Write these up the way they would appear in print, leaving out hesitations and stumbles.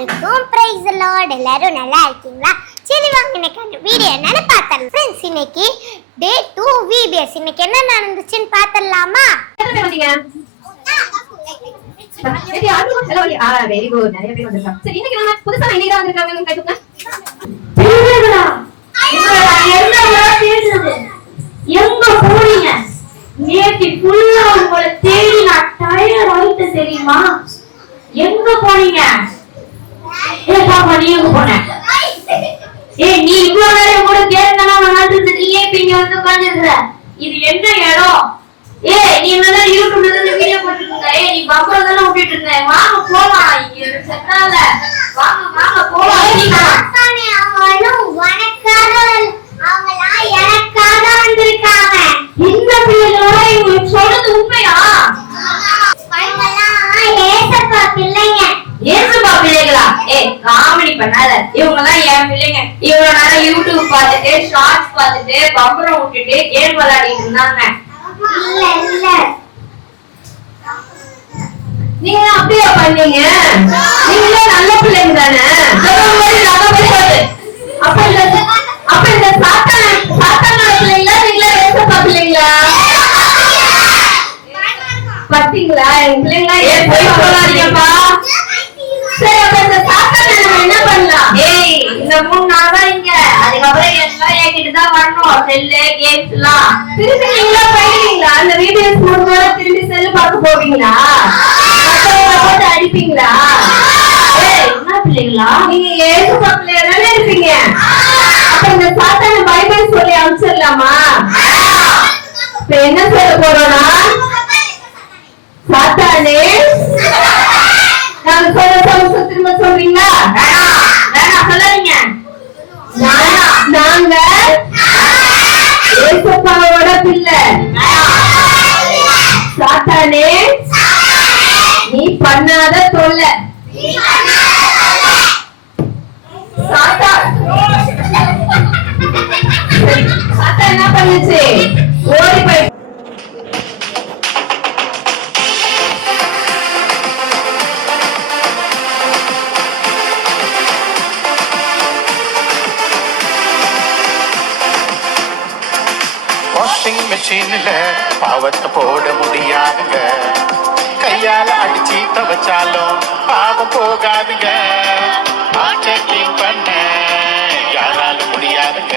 எல்லாருக்கும் praise the Lord. எல்லாரும் நல்லா இருக்கீங்களா? சரி வாங்க இன்னைக்கு வீடியோ என்னன்னு பார்த்தறலாம். फ्रेंड्स இன்னைக்கு டே 2 VBS. இன்னைக்கு என்ன நடந்துச்சுன்னு பார்த்தறலாமா? எத்தனை வந்தீங்க? சரி ஹலோ வெரி குட். நிறைய பேர் வந்திருக்காங்க. சரி இன்னைக்கு நம்ம புதுசா இன்னைக்கு தான் வந்திருக்காங்க. கை தூக்குங்க. பேருடா என்னடா பேசுறது? எங்க போறீங்க? நேத்து ஃபுல்லா உங்களை தேடி நான் டயர்ட் ஆயிட்டேன் தெரியுமா? எங்க போறீங்க? பாப்பா நீ எங்க போன? நீ இவ்வளவு நேரம் கூட தேடினா விளையாட்டு நீ ஏன் இங்க வந்து உட்கார்ந்துருக்க? இது என்ன இடம்? நீ என்னதான் யூடியூப்ல இருந்து வீடியோ போட்டுருக்க? நீ பம்பர் தானே விட்டுட்டு இருந்த? வாங்க போலாம். இங்க செட்டால வாங்க போலாம். நீங்க அத்தானே அவங்களும் வணக்காரல் அவங்களா எனக்காக வந்திருக்காங்க. இந்த பிள்ளைகளோட இவங்க சொல்றது உண்மையா? ஏசப்பா பிள்ளைங்க. ஏசப்பா பிள்ளைகளா? காமெடி பண்ணாத. இவங்க எல்லாம் என் பிள்ளைங்க. இவ்வளவு நேரம் யூடியூப் பார்த்துட்டு ஷார்ட்ஸ் பார்த்துட்டு பம்பரம் விட்டுட்டு கேம் விளையாடிட்டு இருந்தாங்க. இல்ல நீங்க அப்படியே பண்ணீங்க? நீங்களே நல்ல பிள்ளைங்க தானே? அப்ப இந்த சாத்தான பிள்ளைங்களா நீங்களே ஏசப்பா பிள்ளைங்களா? பாத்தீங்களா என் பிள்ளைங்களா? போய் சொல்லாதீங்கப்பா. சரி அப்ப இந்த சாத்தான என்ன பண்ணலாம்? இந்த 3 நாள் தான் இங்க. அதுக்கப்புறம் எல்லாம் என்கிட்ட தான் வரணும். செல்லு கேம்ஸ் எல்லாம் திருப்பி நீங்களா போயிடுவீங்களா? அந்த வீடியோஸ் மூலமா திரும்பி செல்லு பார்க்க போவீங்களா? போட்டு அடிப்பீங்களா? என்ன பிள்ளைங்களா? நீங்க ஏசப்பா பிள்ளையா தானே இருப்பீங்க. அப்ப இந்த சாத்தான பைபிள் சொல்லி அனுப்பிச்சிடலாமா? இப்ப என்ன சொல்ல போறோம்னா, சாத்தானே நாங்க சொல்ல திரும்ப சொல்றீங்களா? வேணாம் சொல்லாதீங்க. நாங்க ஏசப்பாவோட பிள்ளை. சாத்தானே நீ பண்ணாத தொல்லை. சாத்தான் என்ன பண்ணுச்சு? ஓடி போய் வாஷிங் மெஷின்ல பாவத்தை போட முடியாதுங்க. கையால அடிச்சு துவைச்சாலும் பாவம் போகாதுங்க. கிளீன் பண்ண யாராலும் முடியாதுங்க.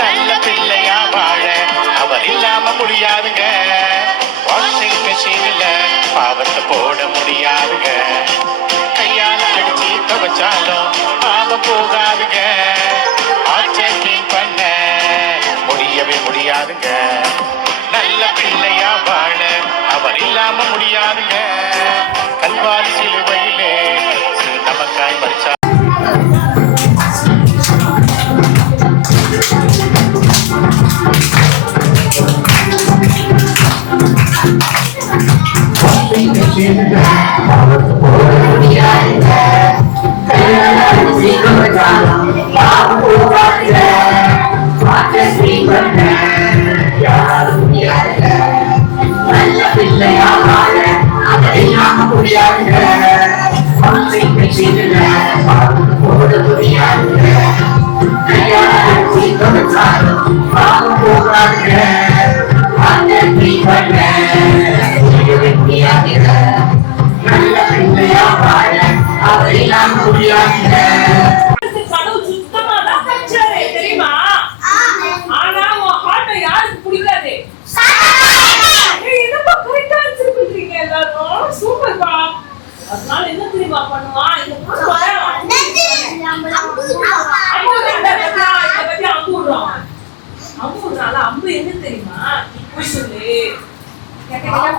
நல்ல பிள்ளையா வாழ அவர் இல்லாம முடியாதுங்க. வாஷிங் மெஷின்ல பாவத்தை போட முடியாதுங்க. கையால அடிச்சு துவைச்சாலும் பாவம் போகாதுங்க. கிளீன் பண்ண முடியவே முடியாதுங்க. நல்ல பிள்ளையா வாழ அவர் இல்லாம முடியாதுங்க. கல்வாரி சிலுவையிலே நமக்காய் மரிச்சார்.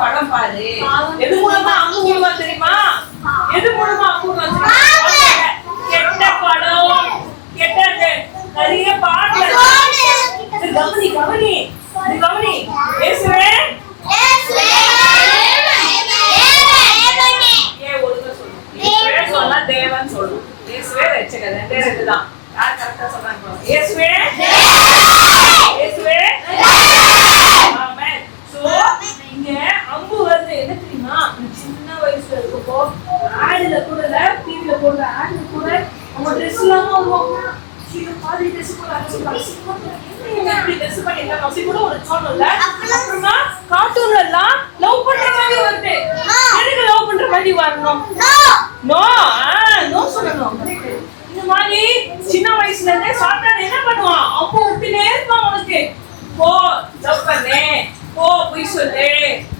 படம் பாரு. எது மூலமா அம்பு மூலமா தெரியுமா? எது மூலமா அம்பு மூலமா? கெட்ட படம், கெட்ட நிறைய பாட்டு. கவனி இயேசுவே ஒழுங்கா சொல்லு. இயேசுவே சொன்னா தேவன் சொல்லு. இயேசுவே ரட்சகர். ரெண்டு தான். யார் கரெக்டா சொல்றாங்க? இயேசுவே ஆமென். சோ இங்க அம்பு வந்து என்ன தெரியுமா? சின்ன வயசுல இருக்கப்போ ஆடுல கூட டிவில போடுற இப்படி ட்ரெஸ் பண்ணிருக்காங்க அப்படி கூட ஒரு தோணும்ல. அப்புறமா கார்ட்டூன்ல எல்லாம் லவ் பண்ற மாதிரி வருது. எனக்கு லவ் பண்ற மாதிரி வரணும். நோ நோ சொல்லணும். இந்த மாதிரி சின்ன வயசுல இருந்தே சாத்தான் என்ன பண்ணுவான், அப்போ விட்டுனே இருப்பான் உனக்கு. போ லவ் பண்ணு, போ போய் சொல்லு,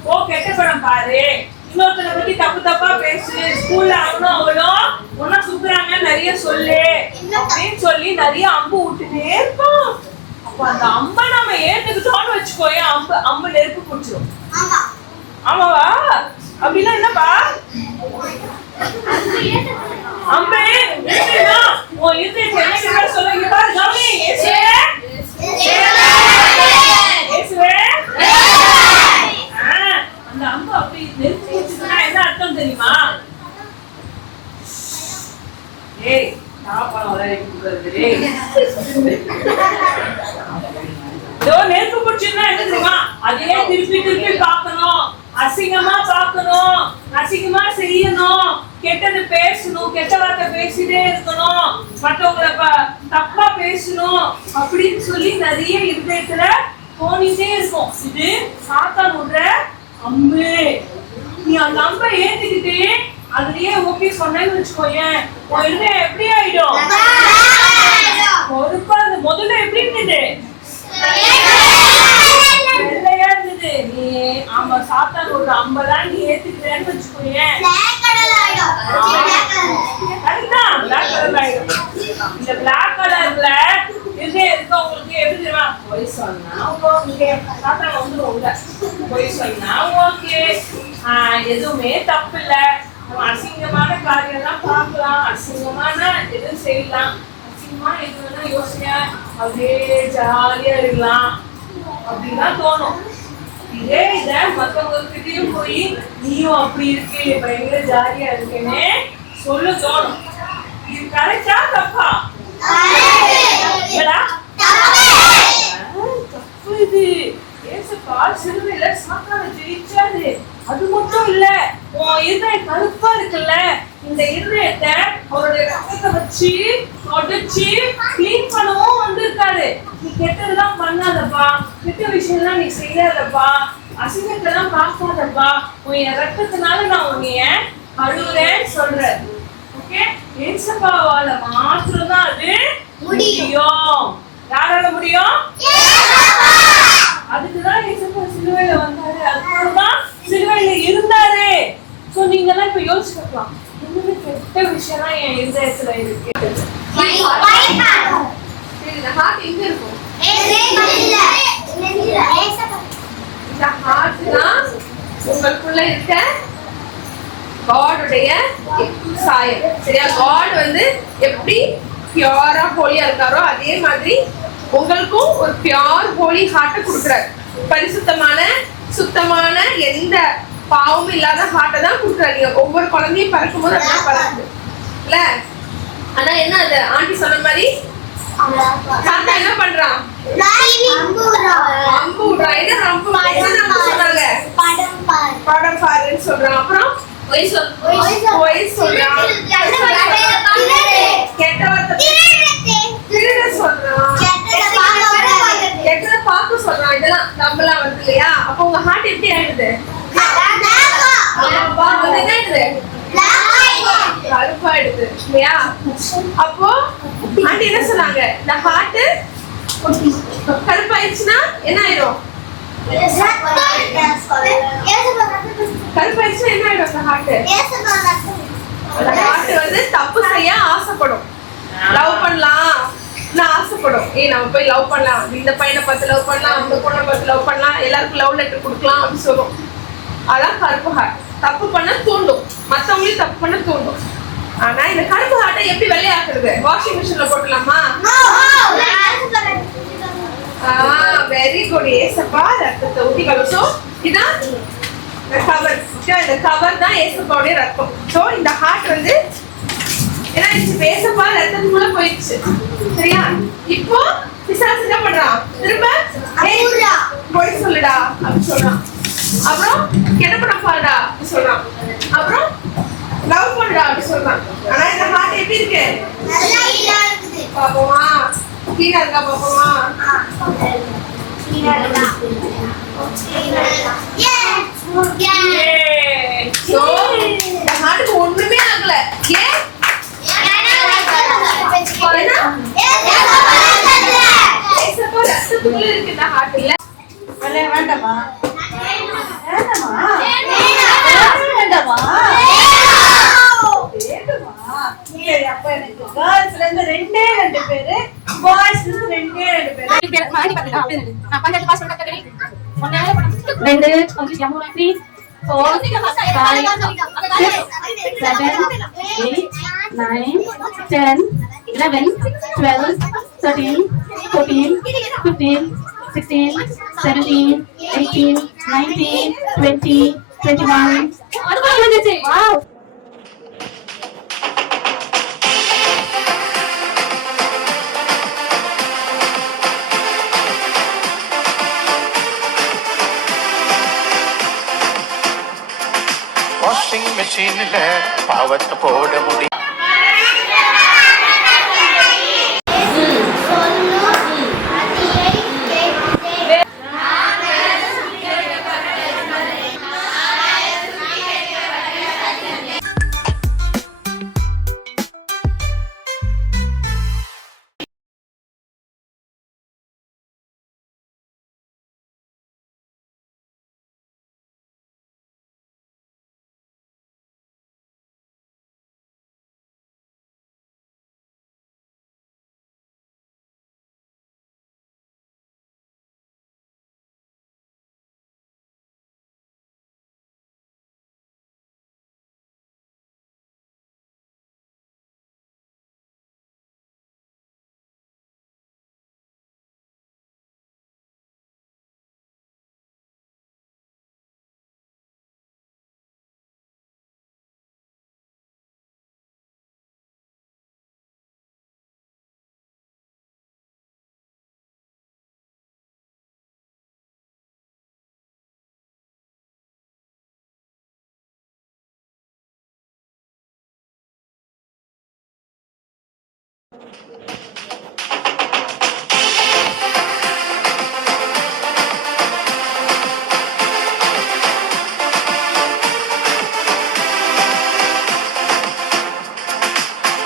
போ கெட்ட படம் பாரு, இன்னொருத்தரை பத்தி தப்பு தப்பா பேசு, ஸ்கூல்ல அவனும் அவளும் ஒன்னா சுத்துறாங்க நிறைய சொல்லு அப்படின்னு சொல்லி நிறைய அம்பு விட்டுனே இருப்பான். அப்ப அந்த அம்பை நம்ம ஏத்துக்கிட்டோம்னு வச்சுக்கோயே, அம்பு நெருப்பு குடிச்சிடும். ஆமாவா? அப்படின்னா என்னப்பா? அம்பே ஏத்துனா உன் இருதயத்தை என்ன சொல்லுங்க பாரு. கவனி இயேசுவே இயேசுவே. அந்த அம்பு அப்படி நெருப்பு குடிச்சதுன்னா என்ன அர்த்தம் தெரியுமா? ஏய் சாப்பாடு வர எடுத்துக்கிறது. இதோ நெருப்பு குடிச்சதுன்னா என்ன தெரியுமா? அதே திருப்பி திருப்பி பார்க்கணும், அசிங்கமா பார்க்கணும், அசிங்கமா செய்யணும், கெட்டது பேசணும், கெட்ட வார்த்தை பேசிட்டே இருக்கணும், மற்றவங்களை தப்பா பேசணும் அப்படின்னு சொல்லி நிறைய இருதயத்துல தோணிட்டே இருக்கும். இது சாத்தான் விடுற அம்பு. நீ அந்த அம்பை ஏத்திக்கிட்டு அதுலயே ஓகே சொன்னேன்னு வச்சுக்கோயேன், உன் இருதயம் எப்படி ஆயிடும்? பொறுப்பா முதல்ல எப்படி இருந்தது? வெள்ளையா இருந்தது. நீ ஆமா சாத்தான் ஒரு அம்பெல்லாம் நீ ஏத்துக்கிறேன்னு வச்சுக்கோயேன், இந்த பிளாக் கலர்ல இதே இருக்கவங்களுக்கு எப்படி தெரியுமா? பொய் சொன்னா ஓகே, சாத்தான் வந்துடும் உள்ள. பொய் சொன்னா ஓகே, எதுவுமே தப்பு இல்ல, அசிங்கமான காரியம் எல்லாம் பார்க்கலாம், அசிங்கமான எதுவும் செய்யலாம், அசிங்கமா எது வேணா யோசிக்க, அப்படியே ஜாலியா இருக்கலாம் அப்படின்லாம் தோணும். இதே இத மத்தவங்ககிட்டயும் போய் நீயும் அப்படி இருக்கு பயங்கர ஜாலியா இருக்கேன்னு சொல்ல தோணும். இது கரெக்டா தப்பா? தப்பு இது. ஏசப்பா சிலுவையில சாத்தானை ஜெயிச்சாரு. அது மட்டும் இல்ல, உன் இருதயம் கருப்பா இருக்குல்ல, இந்த இருதயத்தை அவருடைய ரத்தத்தை வச்சு உடைச்சு கிளீன் பண்ணவும் வந்திருக்காரு. நீ கெட்டதெல்லாம் பண்ணாதப்பா, கெட்ட விஷயம்லாம் நீ செய்யாதப்பா, அசிங்கத்தெல்லாம் பார்க்காதப்பா, உன் ரத்தத்தினால நான் உன்னைய கழுவுறேன்னு சொல்ற. ஓகே, ஏசப்பாவால மாத்திரம் தான் அது முடியும். யாரால முடியும்? அதுக்குதான் ஏசப்பா சிலுவையில வந்தாரு, அதுதான் சிலுவையில இருந்தாரு. சோ நீங்க எல்லாம் இப்ப யோசிக்கலாம், என்ன கெட்ட விஷயம் என் இருதயத்துல இருக்கு. இந்த ஹார்ட் எங்க இருக்கும்? இந்த ஹார்ட் தான் உங்களுக்குள்ள இருக்க காடுடைய சாயம். சரியா? காட் வந்து எப்படி பியூரா ஹோலியா இருக்காரோ அதே மாதிரி உங்களுக்கும் ஒரு பியூர் ஹோலி ஹார்ட்டை கொடுக்குறாரு. பரிசுத்தமான சுத்தமான எந்த பாவமும் இல்லாத ஹார்ட்டை தான் கொடுக்குறாரு. ஒவ்வொரு குழந்தையும் பறக்கும் போது அப்படின்னா பறக்குது இல்ல? ஆனா என்ன அது ஆண்டி சொன்ன மாதிரி தாத்தா என்ன பண்றான்? அம்பு விடுறான். என்ன அம்பு சொன்னாங்க? படம் பாருன்னு சொல்றான். அப்புறம் பொய் சொல்றான், கெட்ட வார்த்தை திருட சொல்றான், கெட்டத பார்க்க சொல்றான். இதெல்லாம் நம்மளாம் வந்து இல்லையா? அப்போ உங்க ஹார்ட் எப்படி ஆயிடுது? கருப்பாயிடுது இல்லையா? அப்போ ஆண்டி என்ன சொன்னாங்க? இந்த ஹார்ட் கருப்பாயிடுச்சுன்னா என்ன ஆயிடும்? கருப்பாயிடுச்சுன்னா என்ன ஆயிடும்? அந்த ஹார்ட் வந்து தப்பு செய்ய ஆசைப்படும், லவ் பண்ணலாம் ஆசைப்படும். நம்ம போய் லவ் பண்ணலாம், இந்த பையனை பார்த்து லவ் பண்ணலாம், அந்த பொண்ணை பார்த்து லவ் பண்ணலாம், எல்லாருக்கும் லவ் லெட்டர் கொடுக்கலாம் அப்படின்னு சொல்லும். அதான் கருப்பு ஹார்ட். தப்பு பண்ண தூண்டும், மத்தவங்களையும் தப்பு பண்ண தூண்டும். ஆனா இந்த கருப்பு ஹார்ட்டை எப்படி வெள்ளையாக்குறது? வாஷிங் மிஷின்ல போட்டுலாமா? Very good. ஏசப்பா ரத்தத்தை ஊத்தி கழுவும். இதான் கவர். இந்த கவர் தான் ஏசப்பாவுடைய ரத்தம். சோ இந்த ஹார்ட் வந்து ஏன்னா ஏசப்பா ரத்தத்துக்குள்ள போயிடுச்சு. சரியா? இப்போ பிசாசு என்ன பண்றான்? திரும்ப போய் சொல்லுடா அப்படின்னு சொல்றான். அப்புறம் கெட்ட படம் பாருடா அப்படின்னு சொல்றான். அப்புறம் லவ் பண்ணுடா அப்படின்னு சொல்றான். ஆனா இந்த ஹார்ட் எப்படி இருக்கு? பாப்போமா? கீழே இருக்கா பாப்போமா? So, இந்த ஹார்ட்டுக்கு ஒண்ணுமே ஆகல. ஏன்? ஏசப்பா ரத்தத்துக்குள்ள இருக்கு இந்த ஹார்ட்ல. வேண்டாமா? வேண்டாமா? வேண்டாமா? சரி, அப்ப எனக்கு கேர்ள்ஸ்ல இருந்து 2 பேரு, பாய்ஸ்ல இருந்து 2 பேரு. 2, 3, 4, 5, 6, 7, 8, 9, 10, 11, 12, 13, 14, 15, 16, 17, 18, 19, 20, 21. Wow. வாஷிங் மெஷின்ல பாவத்தை போட முடியும்.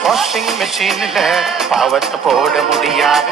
வாஷிங் மெஷின்ல பாவத்தை போட முடியாது.